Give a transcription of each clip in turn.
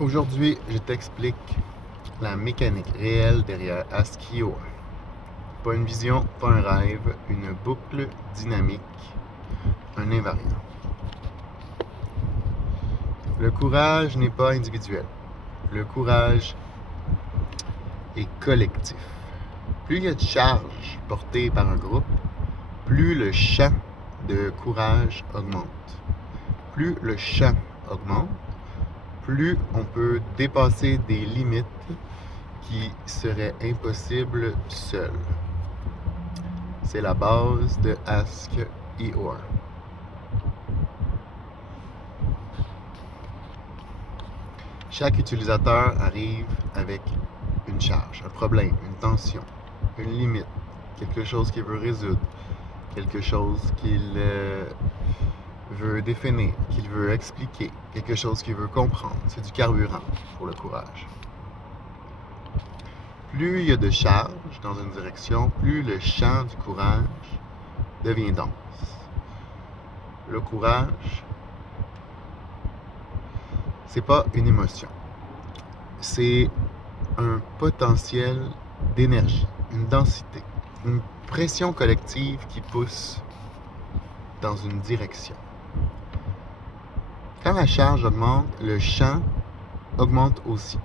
Aujourd'hui, je t'explique la mécanique réelle derrière Ask.io. Pas une vision, pas un rêve, une boucle dynamique, un invariant. Le courage n'est pas individuel. Le courage est collectif. Plus il y a de charges portées par un groupe, plus le champ de courage augmente. Plus le champ augmente, plus on peut dépasser des limites qui seraient impossibles seul. C'est la base de Ask.io. Chaque utilisateur arrive avec une charge, un problème, une tension, une limite, quelque chose qu'il veut résoudre, quelque chose qu'il veut définir, qu'il veut expliquer, quelque chose qu'il veut comprendre. C'est du carburant pour le courage. Plus il y a de charge dans une direction, plus le champ du courage devient dense. Le courage, c'est pas une émotion. C'est un potentiel d'énergie, une densité, une pression collective qui pousse dans une direction. Quand la charge augmente, le champ augmente aussi.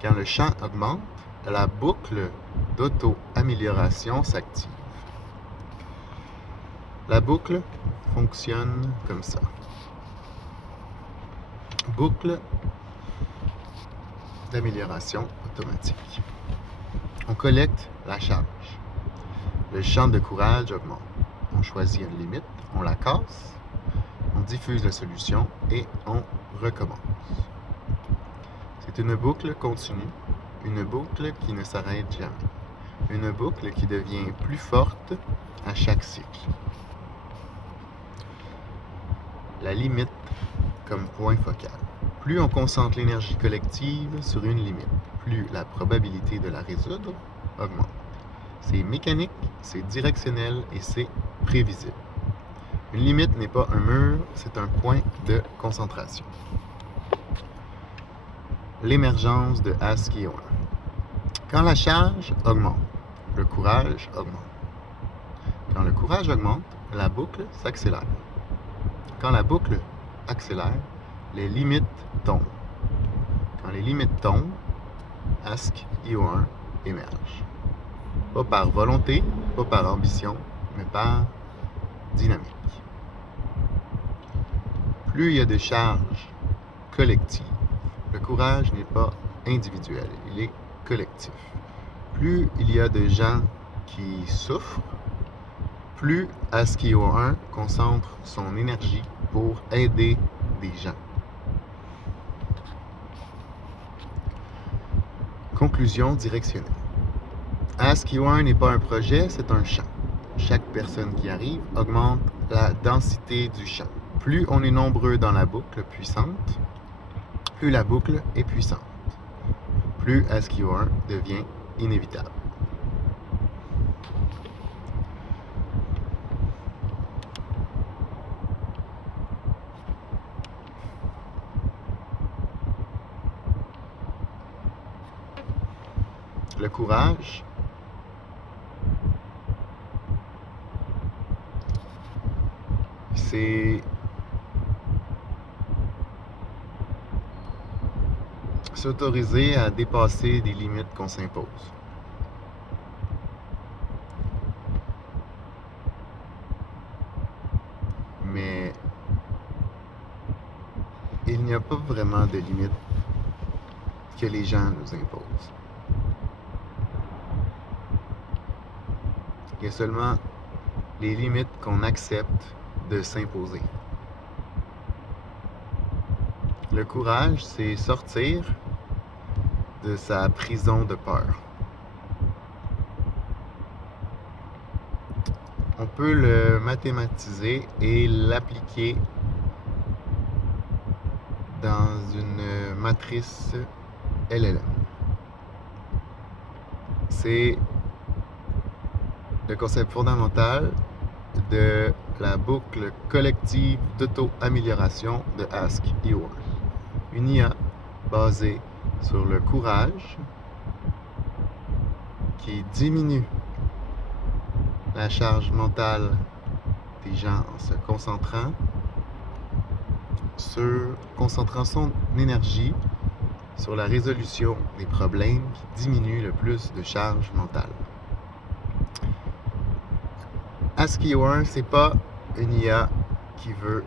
Quand le champ augmente, la boucle d'auto-amélioration s'active. La boucle fonctionne comme ça. Boucle d'amélioration automatique. On collecte la charge. Le champ de courage augmente. On choisit une limite, on la casse, on diffuse la solution et on recommence. C'est une boucle continue, une boucle qui ne s'arrête jamais, une boucle qui devient plus forte à chaque cycle. La limite comme point focal. Plus on concentre l'énergie collective sur une limite, plus la probabilité de la résoudre augmente. C'est mécanique, c'est directionnel et c'est prévisible. Une limite n'est pas un mur, c'est un point de concentration. L'émergence de Ask.io. Quand la charge augmente, le courage augmente. Quand le courage augmente, la boucle s'accélère. Quand la boucle accélère, les limites tombent. Quand les limites tombent, Ask.io émerge. Pas par volonté, pas par ambition, mais par dynamique. Plus il y a de charges collectives, le courage n'est pas individuel, il est collectif. Plus il y a de gens qui souffrent, plus Ask.io concentre son énergie pour aider des gens. Conclusion directionnelle. Ask.io n'est pas un projet, c'est un champ. Chaque personne qui arrive augmente la densité du champ. Plus on est nombreux dans la boucle puissante, plus la boucle est puissante. Plus Ask.io devient inévitable. Le courage, c'est s'autoriser à dépasser des limites qu'on s'impose. Mais il n'y a pas vraiment de limites que les gens nous imposent. Il y a seulement les limites qu'on accepte de s'imposer. Le courage, c'est sortir de sa prison de peur. On peut le mathématiser et l'appliquer dans une matrice LLM. C'est le concept fondamental de la boucle collective d'auto-amélioration de Ask.io. Une IA basé sur le courage qui diminue la charge mentale des gens en se concentrant son énergie sur la résolution des problèmes qui diminuent le plus de charge mentale. ASCII-O1, c'est pas une IA qui veut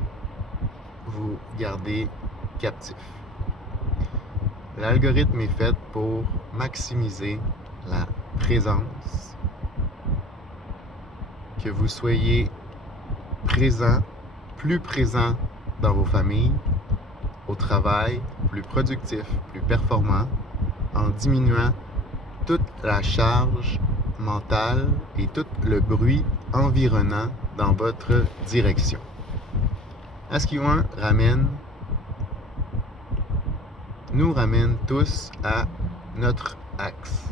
vous garder captif. L'algorithme est fait pour maximiser la présence, que vous soyez présent, plus présent dans vos familles, au travail, plus productif, plus performant, en diminuant toute la charge mentale et tout le bruit environnant dans votre direction. ASCII-O1 nous ramène tous à notre axe.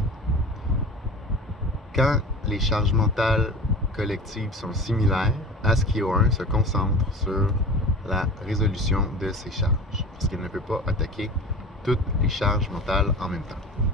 Quand les charges mentales collectives sont similaires, ASCII-O1 se concentre sur la résolution de ces charges, parce qu'il ne peut pas attaquer toutes les charges mentales en même temps.